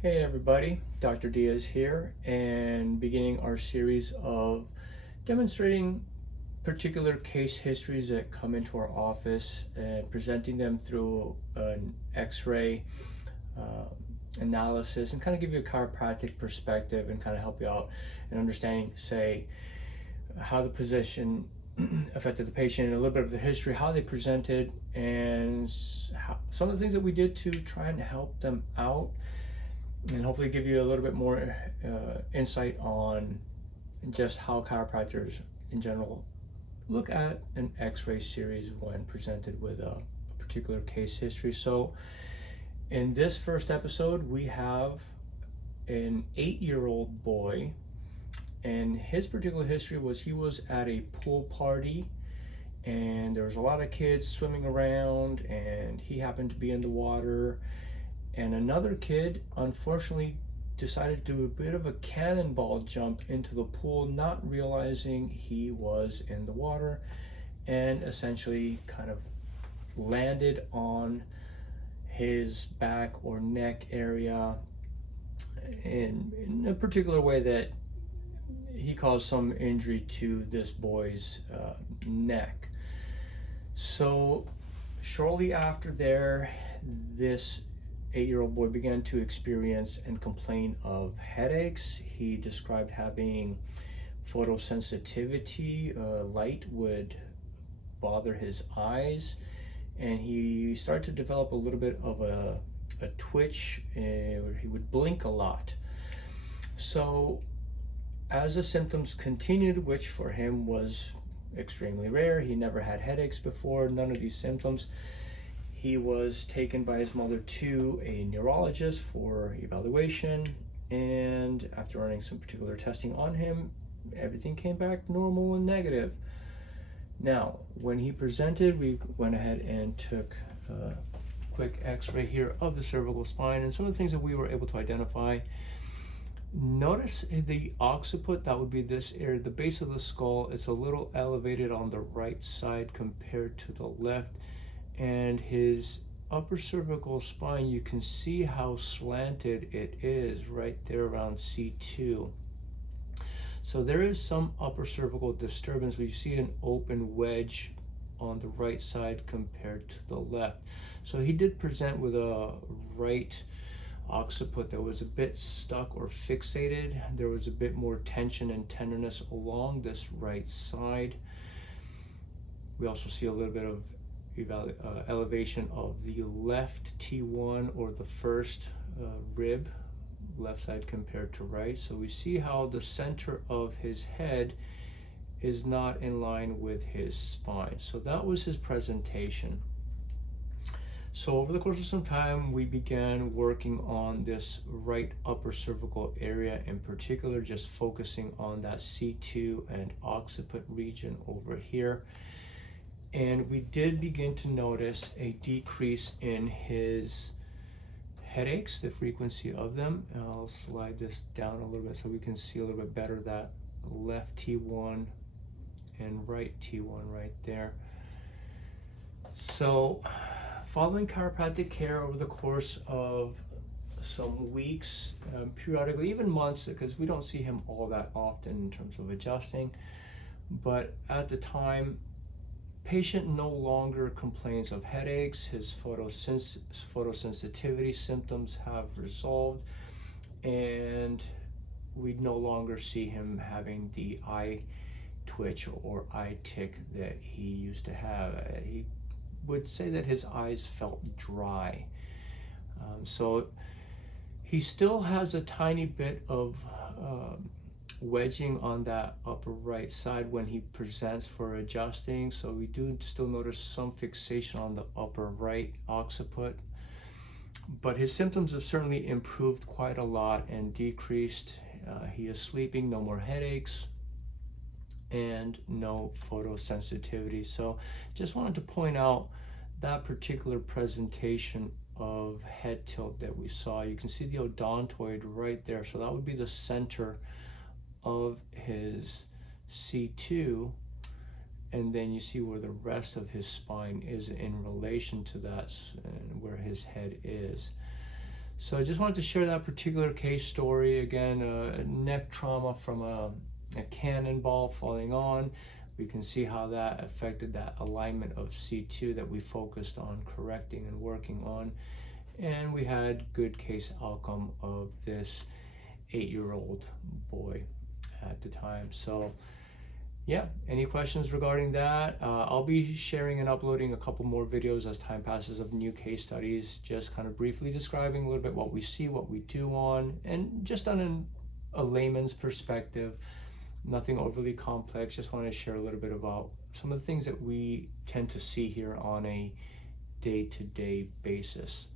Hey everybody, Dr. Diaz here, and beginning our series of demonstrating particular case histories that come into our office and presenting them through an x-ray uh, analysis and kind of give you a chiropractic perspective and kind of help you out in understanding, say, how the position affected the patient, and a little bit of the history, how they presented, and some of the things that we did to try and help them out and hopefully give you a little bit more insight on just how chiropractors in general look at an x-ray series when presented with a particular case history. So in this first episode we have an 8-year-old boy, and his particular history was he was at a pool party and there was a lot of kids swimming around and he happened to be in the water, and another kid unfortunately decided to do a bit of a cannonball jump into the pool, not realizing he was in the water, and essentially kind of landed on his back or neck area in a particular way that he caused some injury to this boy's neck. So shortly after there, this 8-year-old boy began to experience and complain of headaches. He described having photosensitivity. Light would bother his eyes, and he started to develop a little bit of a twitch where he would blink a lot. So as the symptoms continued, which for him was extremely rare, he never had headaches before, none of these symptoms, he was taken by his mother to a neurologist for evaluation, and after running some particular testing on him, everything came back normal and negative. Now, when he presented, we went ahead and took a quick x-ray here of the cervical spine, and some of the things that we were able to identify. Notice the occiput, that would be this area, the base of the skull. It's a little elevated on the right side compared to the left, and his upper cervical spine, you can see how slanted it is right there around C2. So there is some upper cervical disturbance where you see an open wedge on the right side compared to the left. So he did present with a right occiput that was a bit stuck or fixated. There was a bit more tension and tenderness along this right side. We also see a little bit of elevation of the left T1, or the first rib, left side compared to right. So we see how the center of his head is not in line with his spine. So that was his presentation. So over the course of some time, we began working on this right upper cervical area in particular, just focusing on that C2 and occiput region over here. And we did begin to notice a decrease in his headaches, the frequency of them. And I'll slide this down a little bit so we can see a little bit better that left T1 and right T1 right there. So following chiropractic care over the course of some weeks, periodically, even months, because we don't see him all that often in terms of adjusting, but at the time, patient no longer complains of headaches. His photosensitivity symptoms have resolved, and we no longer see him having the eye twitch or eye tick that he used to have. He would say that his eyes felt dry. So he still has a tiny bit of wedging on that upper right side when he presents for adjusting. So we do still notice some fixation on the upper right occiput, but his symptoms have certainly improved quite a lot and decreased. He is sleeping, no more headaches, and no photosensitivity. So just wanted to point out that particular presentation of head tilt that we saw. You can see the odontoid right there. So that would be the center of his C2, and then you see where the rest of his spine is in relation to that, and where his head is. So I just wanted to share that particular case story. Again, a neck trauma from a cannonball falling on. We can see how that affected that alignment of C2 that we focused on correcting and working on. And we had good case outcome of this 8-year-old boy at the time. So yeah, any questions regarding that? I'll be sharing and uploading a couple more videos as time passes of new case studies, just kind of briefly describing a little bit what we see, what we do on, and just on a layman's perspective. Nothing overly complex, just want to share a little bit about some of the things that we tend to see here on a day-to-day basis.